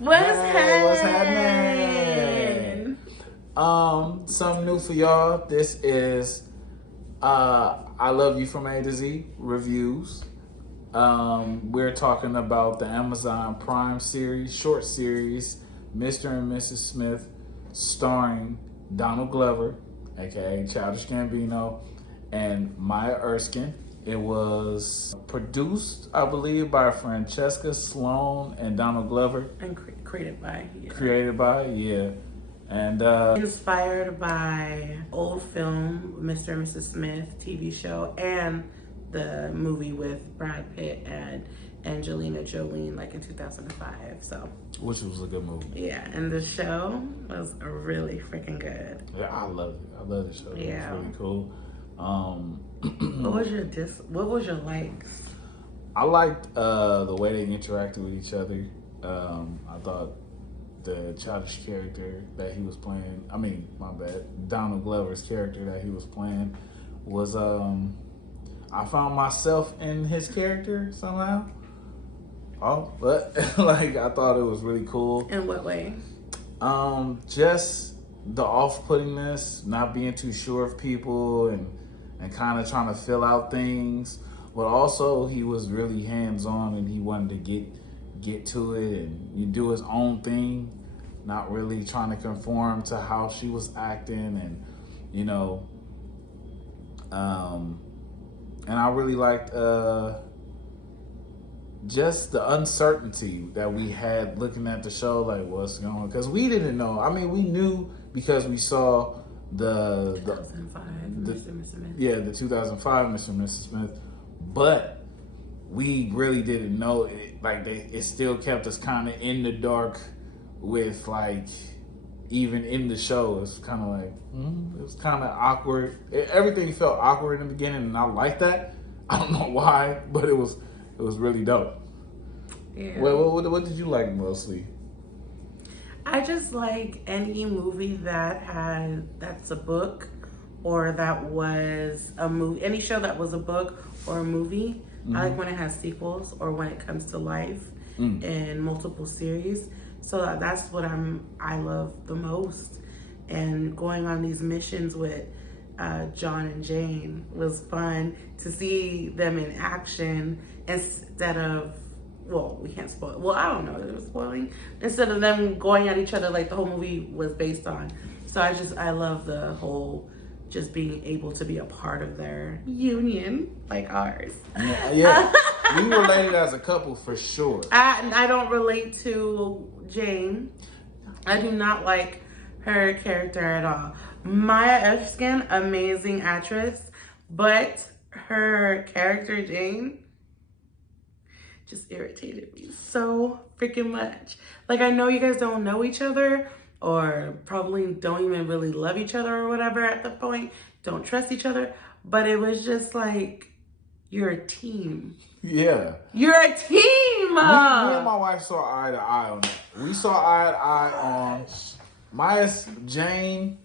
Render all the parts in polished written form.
What's happening? Something new for y'all. This is I Love You from A to Z reviews. We're talking about the Amazon Prime series, short series, Mr. and Mrs. Smith, starring Donald Glover, aka Childish Gambino, and Maya Erskine. It was produced, I believe, by Francesca Sloan and Donald Glover. And created by, yeah. And inspired by old film, Mr. and Mrs. Smith TV show, and the movie with Brad Pitt and Angelina Jolie, like in 2005. So, which was a good movie. Yeah, and the show was really freaking good. Yeah, I love it. I love the show. Yeah, it was really cool. What was your likes? I liked the way they interacted with each other. I thought the childish character that he was playing, Donald Glover's character that he was playing was, I found myself in his character somehow. Oh, but like, I thought it was really cool. In what way? Just the off-puttingness, not being too sure of people and kind of trying to fill out things. But also, he was really hands-on and he wanted to get to it and you do his own thing, not really trying to conform to how she was acting, and and I really liked just the uncertainty that we had looking at the show, like what's going on, because we didn't know. I mean, we knew because we saw the 2005 Mr. and Mrs. Smith. Yeah, the 2005 Mr. and Mrs. Smith, but we really didn't know it. Like, it still kept us kind of in the dark with, like, even in the show, it's kind of like, it was kind of awkward. Everything felt awkward in the beginning, and I like that. I don't know why, but it was really dope. Yeah. Well, what did you like mostly? I just like any movie that's a book, or that was a movie. Any show that was a book or a movie. Mm-hmm. I like when it has sequels or when it comes to life in multiple series. So that's what I love the most. And going on these missions with John and Jane was fun to see them in action instead of, well, we can't spoil it. Well, I don't know if it was spoiling. Instead of them going at each other like the whole movie was based on. So I love the whole just being able to be a part of their union like ours. Yeah. We related as a couple for sure. I don't relate to Jane. I do not like her character at all. Maya Erskine, amazing actress, but her character Jane just irritated me so freaking much. Like, I know you guys don't know each other, or probably don't even really love each other or whatever at the point, don't trust each other, but it was just like, you're a team. Yeah. You're a team! Me and my wife saw eye to eye on that. We saw eye to eye on Maya's Jane.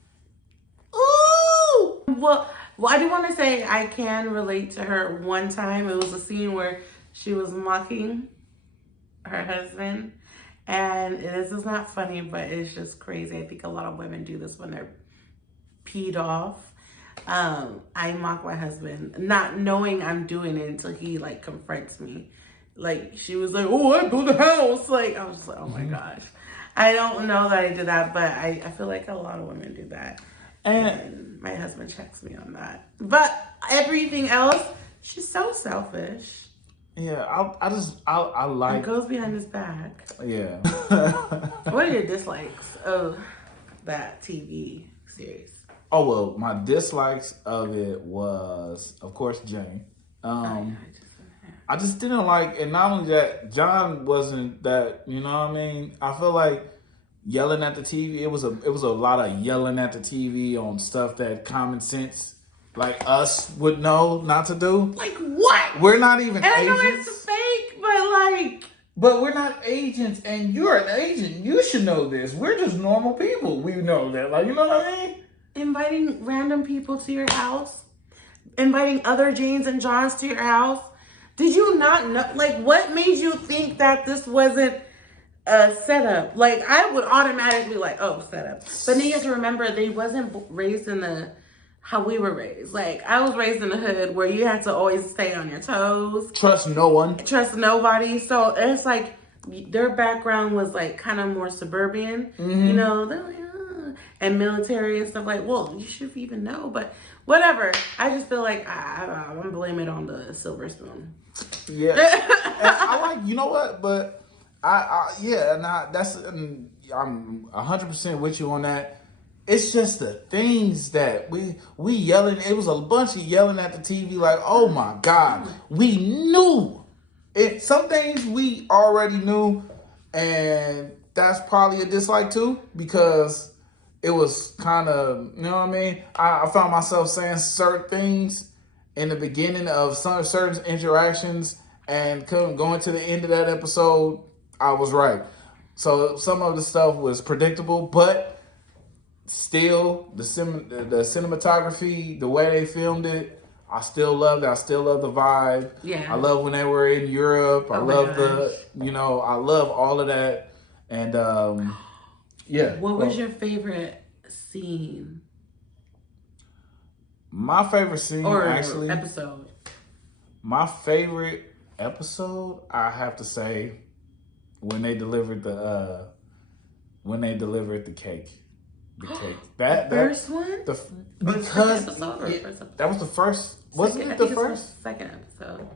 Ooh! Well, I do want to say I can relate to her one time. It was a scene where she was mocking her husband. And this is not funny, but it's just crazy. I think a lot of women do this when they're peed off. I mock my husband, not knowing I'm doing it until he like confronts me. Like, she was like, "Oh, I built a house." Like, I was just like, oh my gosh. I don't know that I did that, but I feel like a lot of women do that. And my husband checks me on that. But everything else, she's so selfish. Yeah, I like... It goes behind his back. Yeah. What are your dislikes of that TV series? Oh, well, my dislikes of it was, of course, Jane. I just didn't like, and not only that, John wasn't that, you know what I mean? I feel like yelling at the TV, it was a lot of yelling at the TV on stuff that common sense, like us, would know not to do. Like what? We're not even agents. I know it's fake, but like... But we're not agents, and you're an agent. You should know this. We're just normal people. We know that. Like, you know what I mean? Inviting random people to your house. Inviting other Janes and Johns to your house. Did you not know? Like, what made you think that this wasn't setup. Like, I would automatically like, oh, setup. But then you have to remember, they wasn't raised in the how we were raised. Like, I was raised in the hood where you had to always stay on your toes. Trust no one. Trust nobody. So it's like their background was like kind of more suburban, you know, they're like, and military and stuff. Like, well, you should even know, but whatever. I just feel like I'm gonna blame it on the silver spoon. Yeah. And I like, you know what, but I'm 100% with you on that. It's just the things that we yelling. It was a bunch of yelling at the TV like, oh my God, we knew it. Some things we already knew, and that's probably a dislike too, because it was kind of, you know what I mean? I found myself saying certain things in the beginning of some certain interactions, and going to the end of that episode, I was right. So some of the stuff was predictable, but still, the cinematography, the way they filmed it, I still loved it. I still love the vibe. Yeah. I love when they were in Europe. I love I love all of that. And yeah. What was your favorite scene? My favorite scene, or actually, episode. My favorite episode, I have to say, when they delivered the cake. The cake. That first one? Because that was the first. Wasn't it the first? Second episode.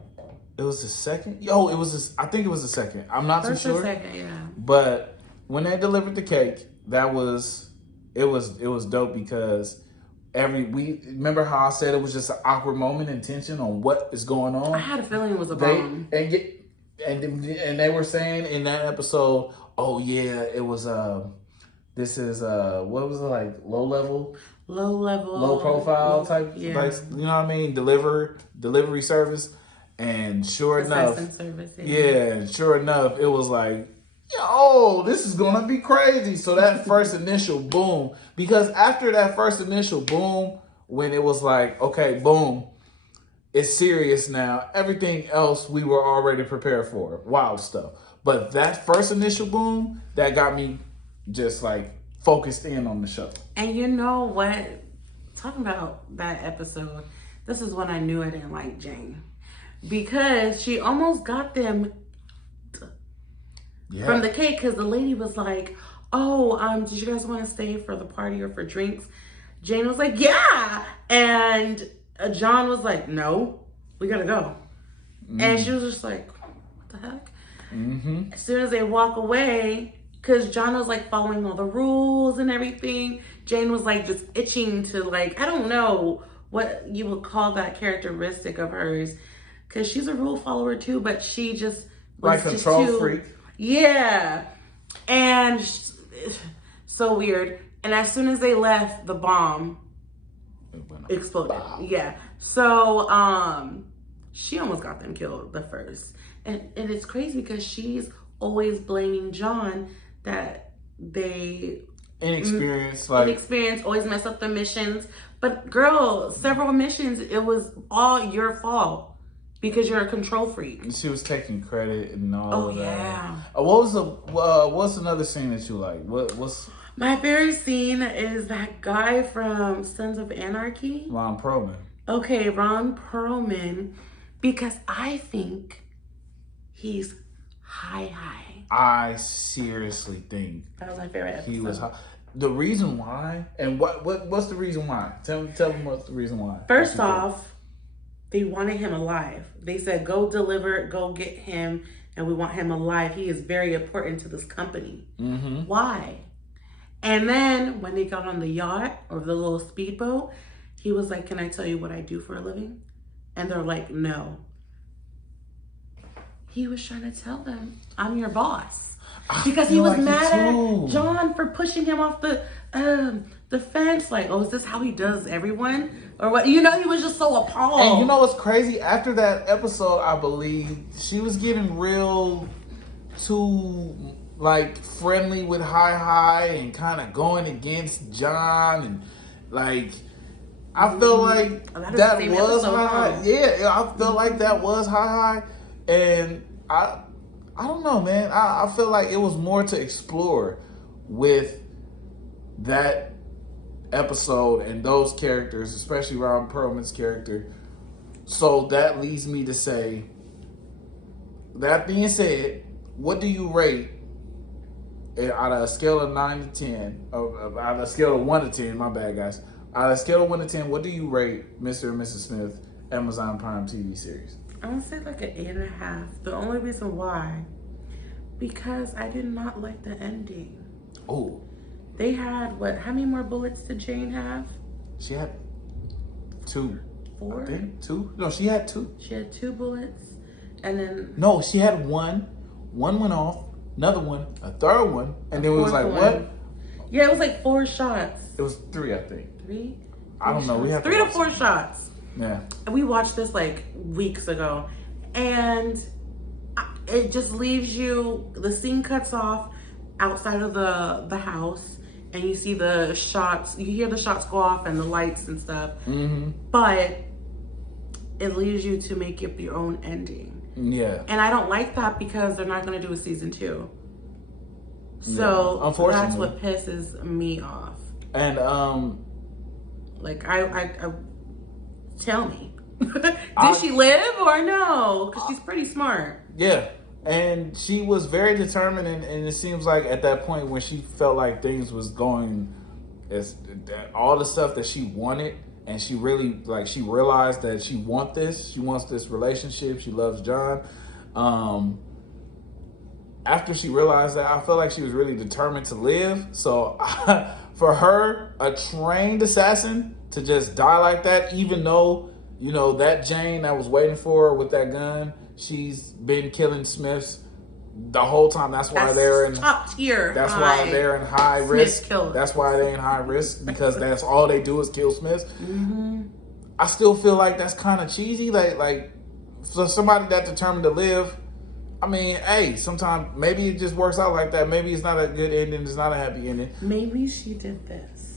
It was the second. I think it was the second. I'm not too sure. Second, yeah. But when they delivered the cake, it was dope, because we remember how I said it was just an awkward moment and tension on what is going on. I had a feeling it was a bomb. And they were saying in that episode, oh yeah, it was this is what was it, like low profile type, yeah. Like, you know what I mean, delivery service. And sure enough, service, sure enough, it was like, yo, this is gonna be crazy. So that first initial boom, because after that first initial boom, when it was like, okay, boom, it's serious now. Everything else we were already prepared for, wild stuff. But that first initial boom, that got me just like focused in on the show. And you know what? Talking about that episode, this is when I knew I didn't like Jane, because she almost got them from the cake, because the lady was like, oh, did you guys want to stay for the party or for drinks? Jane was like, yeah. And John was like, no, we gotta go. And she was just like, what the heck? As soon as they walk away, because John was like following all the rules and everything, Jane was like just itching to, like, I don't know what you would call that characteristic of hers, because she's a rule follower too, but she just was like control freak. Yeah. And so weird. And as soon as they left, the bomb exploded. Wow. Yeah. So she almost got them killed the first. And it's crazy because she's always blaming John that they inexperienced, always mess up the missions. But girl, several missions, it was all your fault, because you're a control freak. And she was taking credit and all of that. Yeah. What's another scene that you like? What's my favorite scene is that guy from Sons of Anarchy. Ron Perlman. Okay, Ron Perlman, because I think he's high. I seriously think that was my favorite episode. He was high. The reason why, and what's the reason why? Tell them what's the reason why. First off, they wanted him alive. They said, go deliver, go get him, and we want him alive. He is very important to this company. Why? And then when they got on the yacht or the little speedboat, he was like, can I tell you what I do for a living? And they're like, no. He was trying to tell them, I'm your boss. Because he was mad at John for pushing him off the fence. Like, oh, is this how he does everyone? Or what? You know, he was just so appalled. And you know what's crazy? After that episode, I believe, she was getting real too, like, friendly with Hi and kind of going against John. And, like, I feel like that was Hi. Yeah, I feel like that was Hi. And I I don't know, man. I feel like it was more to explore with that episode and those characters, especially Ron Perlman's character. So that leads me to say, that being said, what do you rate out of a scale of 9 to 10, out of a scale of 1 to 10, my bad guys, out of a scale of 1 to 10, what do you rate Mr. and Mrs. Smith Amazon Prime TV series? I'm gonna say like an 8.5. The only reason why, because I did not like the ending. Oh. They had how many more bullets did Jane have? She had 2. 4? I think 2. No, she had 2. She had 2 bullets, and then no, she had 1. 1 went off. Another one, a third one, and then it was like one. What? Yeah, it was like 4 shots. It was 3, I think. 3? I don't know. We have 3 to 4 shots. Yeah. We watched this like weeks ago, and it just leaves you. The scene cuts off outside of the house, and you see the shots. You hear the shots go off and the lights and stuff. Mm-hmm. But it leaves you to make up your own ending. Yeah. And I don't like that because they're not going to do a season 2. So unfortunately, that's what pisses me off. And like I tell me, did she live or no? Because she's pretty smart. Yeah. And she was very determined, and it seems like at that point when she felt like things was going, all the stuff that she wanted, and she really, like, she realized that she wants this relationship, she loves John. After she realized that, I felt like she was really determined to live. So for her, a trained assassin, to just die like that, even though, you know, that Jane that was waiting for her with that gun, she's been killing Smiths the whole time. That's why they're in top tier. That's why they're in high risk. Killers. That's why they're in high risk, because that's all they do is kill Smiths. Mm-hmm. I still feel like that's kind of cheesy. Like for somebody that determined to live, I mean, hey, sometimes maybe it just works out like that. Maybe it's not a good ending. It's not a happy ending. Maybe she did this.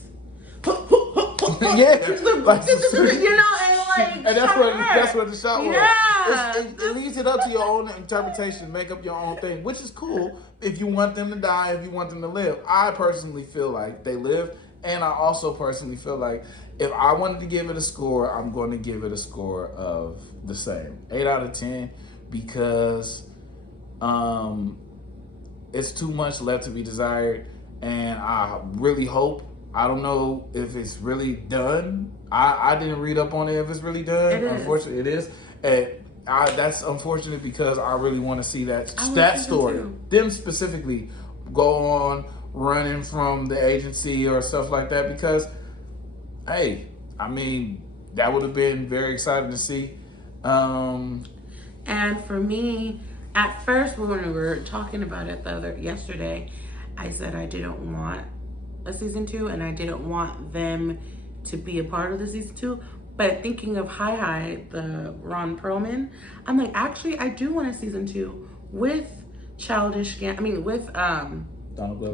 Yeah, like, you know, and that's what the shot was. Yeah. It leaves it up to your own interpretation, make up your own thing, which is cool if you want them to die, if you want them to live. I personally feel like they live, and I also personally feel like if I wanted to give it a score, I'm going to give it a score of the same, 8 out of 10, because it's too much left to be desired, and I really hope. I don't know if it's really done. I didn't read up on it if it's really done. Unfortunately, it is. And that's unfortunate because I really want to see that story. Them specifically go on running from the agency or stuff like that, because, hey, I mean, that would have been very exciting to see. And for me, at first when we were talking about it yesterday, I said I didn't want a season 2, and I didn't want them to be a part of the season 2. But thinking of the Ron Perlman, I'm like, actually, I do want a season 2 with with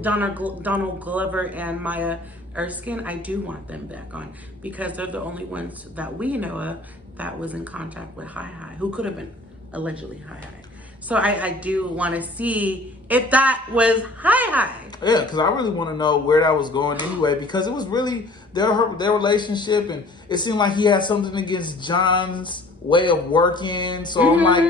Donald Glover and Maya Erskine. I do want them back on, because they're the only ones that we know of that was in contact with who could have been allegedly So I do want to see if that was Yeah, because I really want to know where that was going anyway, because it was really their relationship, and it seemed like he had something against John's way of working. So I'm like,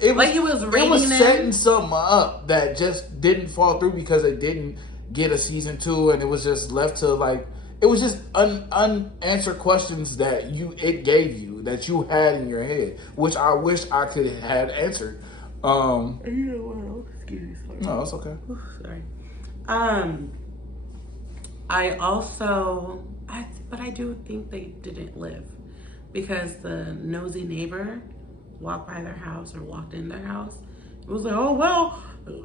it was setting something up that just didn't fall through because it didn't get a season 2, and it was just left to it was just unanswered questions that it gave you, that you had in your head, which I wish I could have had answered. Excuse me, sorry. No, it's okay. Ooh, sorry. But I do think they didn't live, because the nosy neighbor walked by their house or walked in their house. It was like, oh, well,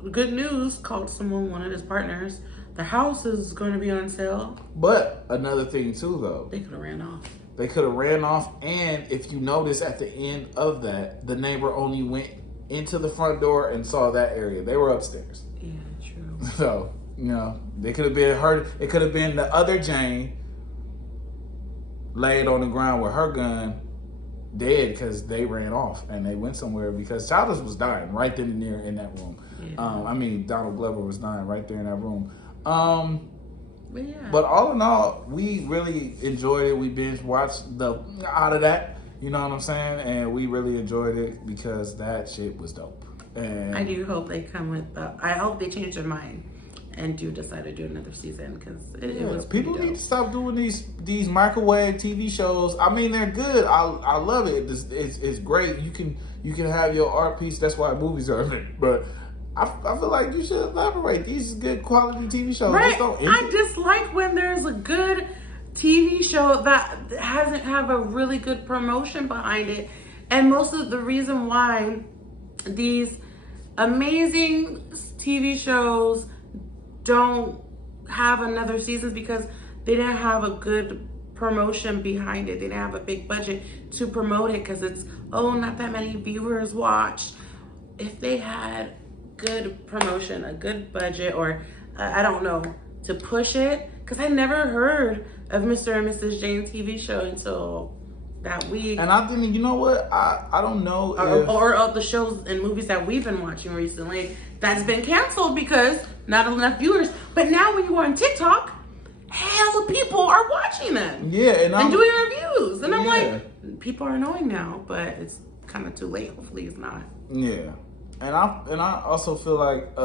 good news, called one of his partners. The house is going to be on sale. But another thing too, though. They could have ran off. And if you notice at the end of that, the neighbor only went into the front door and saw that area. They were upstairs. Yeah, true. So, they could have been hurt. It could have been the other Jane laid on the ground with her gun, dead because they ran off and they went somewhere because Childish was dying right then and there in that room. Yeah. Donald Glover was dying right there in that room. But all in all, we really enjoyed it. We binge watched the out of that, you know what I'm saying? And we really enjoyed it because that shit was dope. And I do hope they come with I hope they change their mind and do decide to do another season because it was people dope. need to stop doing these microwave TV shows. I mean, they're good. I love it. It's great. You can have your art piece. That's why movies are made. But I feel like you should elaborate. These are good quality TV shows. Right. I just like when there's a good TV show that hasn't have a really good promotion behind it. And most of the reason why these amazing TV shows don't have another season because they didn't have a good promotion behind it. They didn't have a big budget to promote it because it's, not that many viewers watched. If they had good promotion, a good budget, or I don't know, to push it, because I never heard of Mr. and Mrs. Jane TV show until that week. And I think, you know what, I don't know or of the shows and movies that we've been watching recently that's been canceled because not enough viewers. But now when you are on TikTok, hell of people are watching them. Yeah, and doing reviews. And I'm like, people are annoying now, but it's kind of too late. Hopefully it's not. Yeah. And I also feel like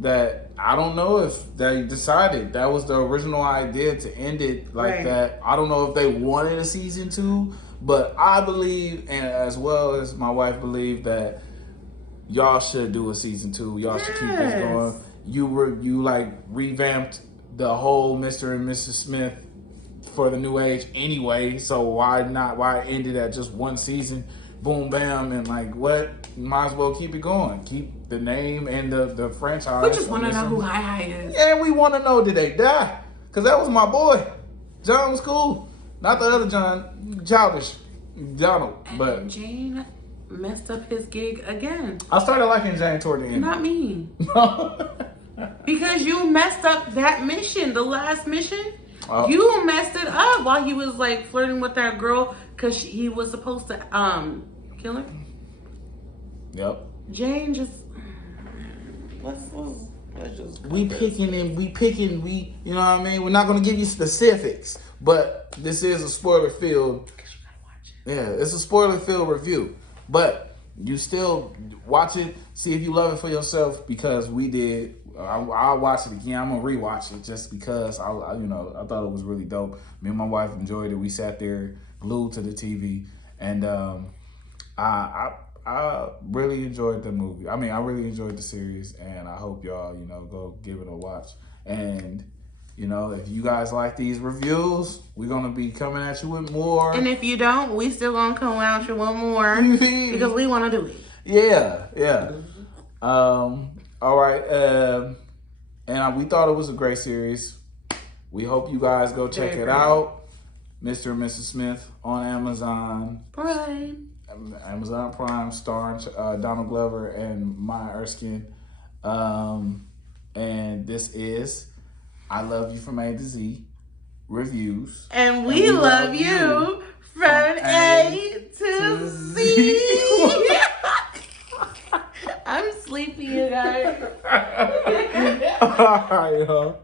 that I don't know if they decided that was the original idea to end it like that. I don't know if they wanted a season 2, but I believe, and as well as my wife believe, that y'all should do a season 2. Y'all should keep this going. You like revamped the whole Mr. and Mrs. Smith for the new age anyway, so why end it at just one season? Boom, bam, and like what? Might as well keep it going. Keep the name and the franchise. We just want to know who Hi is. Yeah, we want to know, did they die? Because that was my boy. John was cool. Not the other John, Childish, Donald. But Jane messed up his gig again. I started liking Jane toward the end. Not me. Because you messed up that mission, the last mission. Oh. You messed it up while he was like flirting with that girl because he was supposed to kill her. Yep. Jane just let's just we picking, you know what I mean? We're not gonna give you specifics, but this is a spoiler filled. Yeah, it's a spoiler filled review. But you still watch it, see if you love it for yourself, because we did. I'll watch it again. I'm gonna rewatch it just because I thought it was really dope. Me and my wife enjoyed it. We sat there glued to the TV, and I really enjoyed the movie. I mean, I really enjoyed the series, and I hope y'all go give it a watch. And if you guys like these reviews, we're gonna be coming at you with more. And if you don't, we still gonna come at you with more because we want to do it. Yeah. All right, and we thought it was a great series. We hope you guys go check it out. Mr. and Mrs. Smith on Amazon Prime. Amazon Prime, starring Donald Glover and Maya Erskine. And this is I Love You from A to Z reviews. And we love you from A to Z. I'm sleepy, you guys. All right, y'all.